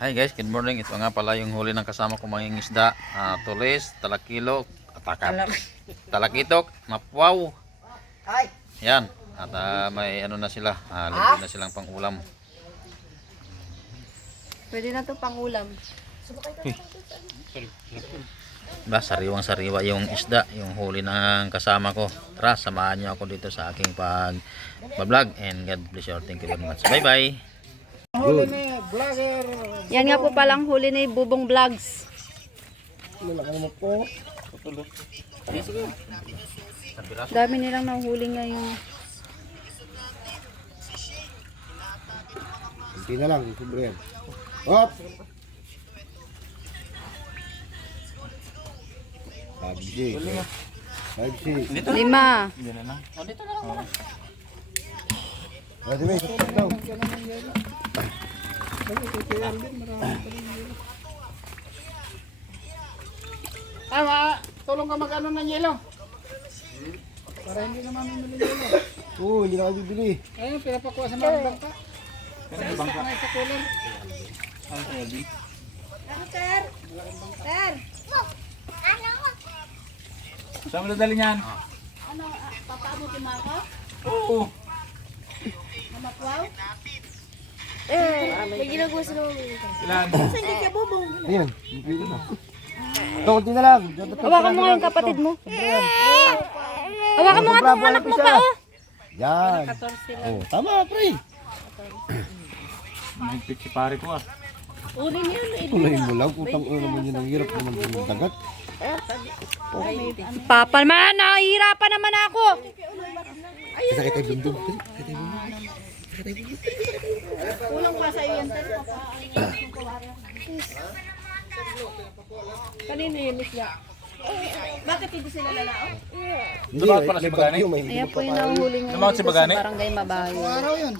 Hi guys, good morning. Ito nga pala yung huli ng kasama ko mga isda. Ah, tulis, talakilo, atakap, talakitok, mapwaw. Ay, Yan. At ah, may ano na sila, ah, libre na silang pang-ulam. Pwede na to pang ulam. Ba, sariwang sariwa yung isda, yung huli ng kasama ko. Tara, samahan niyo ako dito sa aking pag vlog and God bless you all. Thank you very much. Bye bye. Huli ni vlogger. Yan nga po palang huli ni Bubong Vlogs. Malaki mo po. Dami nilang nahuli ngayon. Hindi na lang, kubre. Hop! Five G. Five G. Lima. Pwede ba? Ito daw. Ah, tulong ka mag-ano ng yelo. Para hindi naman mamili ng yelo. Oo, hindi na kayo bibili. Ayun, pinapakuha sa mga bangka. Sa isa na sa cooler. Saan mo dadali niyan? Oo. Ilan? Ayan, bibili na. Ito, kunti na lang. Hawakan mo nga yung kapatid mo. Hawakan mo nga itong anak mo pa oh. Yan. Oh, tama, pre. Nagpit si pare ko ah. Tulayin mo lang. Utang ulo naman yun. Ang hirap naman yung dagat. Papa naman, nahihirapan naman ako. Kita kita dundun. Kita Kanino yun, Isla? Hindi, Dapat pala si may Bagani? bagyo, may Ayan po yung nahuli ngayon si dito sa Bagani? barangay Mabayo. Araw yun.